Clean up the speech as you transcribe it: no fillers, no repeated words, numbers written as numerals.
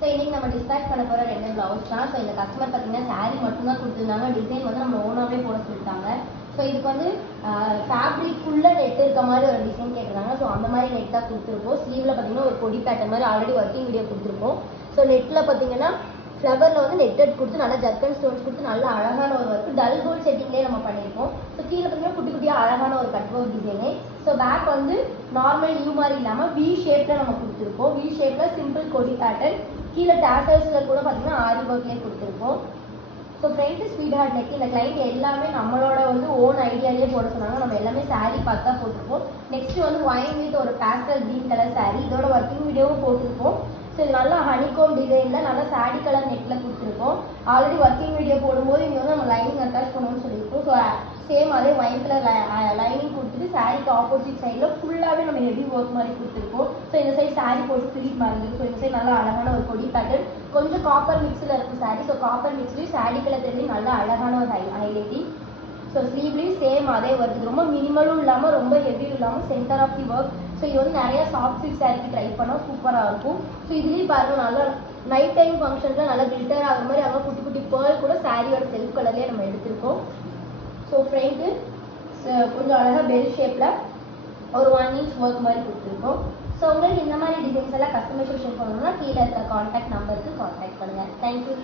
So இன்னைக்கு நம்ம dispatch பண்ண போகிற 2 ப்ளவுஸ் தான். ஸோ இந்த கஸ்டமர் பார்த்தீங்கன்னா சாரீ மட்டும்தான் கொடுத்துருந்தாங்க, டிசைன் வந்து நம்ம ஓனாகவே போட சொல்லிட்டாங்க. ஸோ இதுக்கு வந்து ஃபேப்ரிக்குள்ளே நெட் இருக்க மாதிரி ஒரு டிசைன் கேட்குறாங்க. ஸோ அந்த மாதிரி நெட் தான் கொடுத்துருக்கோம். ஸ்லீவில் பார்த்தீங்கன்னா ஒரு கொடி பேட்டர்ன் மாதிரி ஆல்ரெடி ஒர்க்கிங் வீடியோ கொடுத்துருக்கோம். ஸோ நெட்டில் பார்த்தீங்கன்னா ஃப்ளவரில் வந்து நெட்டட் கொடுத்து நல்லா ஜர்க்கன் ஸ்டோன்ஸ் கொடுத்து நல்லா அழகான ஒரு ஒர்க்கு டல் கோல்ட் செட்டிங்லேயே நம்ம பண்ணியிருக்கோம். ஸோ கீழே பார்த்தீங்கன்னா குட்டி குட்டியாக அழகான ஒரு cut work design. So back வந்து நார்மல் யூ மாதிரி இல்லாமல் வி ஷேப்பில் நம்ம கொடுத்துருக்கோம். வி ஷேப்பில் சிம்பிள் கொடி பேட்டர்ன், கீழே டேசல்ஸில் கூட பார்த்தீங்கன்னா ஆரி ஒர்க்லேயே கொடுத்துருக்கோம். So front sweetheart neck. இந்த கிளைண்ட் எல்லாமே நம்மளோட வந்து ஓன் ஐடியாலேயே போட சொன்னாங்க. நம்ம எல்லாமே சாரீ பார்த்து தான் போட்டிருக்கோம். நெக்ஸ்ட் வந்து ஒயின் வித் ஒரு பேஸ்டல் க்ரீன் கலர் சாரீ, இதோட ஒர்க்கிங் வீடியோவும் போட்டிருக்கோம். ஸோ இது நல்லா ஹனிகோம் டிசைனில் நல்லா சாரி கலர் நெட்டில் கொடுத்துருக்கோம். ஆல்ரெடி ஒர்க்கிங் வீடியோ போடும்போது இங்கே வந்து நம்ம லைனிங் அட்டாச் பண்ணணும்னு சொல்லியிருக்கோம். ஸோ சேம் அதே ஒயின் கலர் லைனிங் கொடுத்துட்டு சாரிக்கு ஆப்போசிட் சைடில் ஃபுல்லாகவே நம்ம ஹெவி ஒர்க் மாதிரி கொடுத்துருக்கோம். ஸோ இந்த சைட் சாரி போட்டு ஃபிலிட் மாதிரி. ஸோ இந்த சைட் நல்லா அழகான ஒரு கொடி பேட்டர்ன், கொஞ்சம் காப்பர் மிக்ஸில் இருக்கும் சாரி. ஸோ காப்பர் மிக்ஸ்லேயும் சாரி கலர் தெரிஞ்சு நல்லா அழகான ஒரு ஹைலைட்டிங். ஸோ ஸ்லீவ்லேயும் சேம் அதே ஒர்க், ரொம்ப மினிமலும் இல்லாமல் ரொம்ப ஹெவியும் இல்லாமல் centre of the work. So இது வந்து நிறைய சாஃப்ட் சில்க் சாரிக்கு ட்ரை பண்ணால் சூப்பராக இருக்கும். ஸோ இதுலேயும் பாருங்கள் நல்லா நைட் டைம் ஃபங்க்ஷனில் நல்லா கில்டர் ஆகிற மாதிரி அங்கே குட்டி குட்டி பேர்ல் கூட சாரியோட செல்ஃப் கலர்லேயே நம்ம எடுத்திருக்கோம். ஸோ ஃப்ரண்ட்டு கொஞ்சம் அழகாக பெல் ஷேப்பில் ஒரு 1 inch ஒர்க் மாதிரி கொடுத்துருக்கோம். ஸோ உங்களுக்கு இந்த மாதிரி டிசைன்ஸ் எல்லாம் கஸ்டமைசேஷன் பண்ணணும்னா கீழே இருக்க கான்டாக்ட் நம்பருக்கு கான்டாக்ட் பண்ணுங்கள். தேங்க்யூ.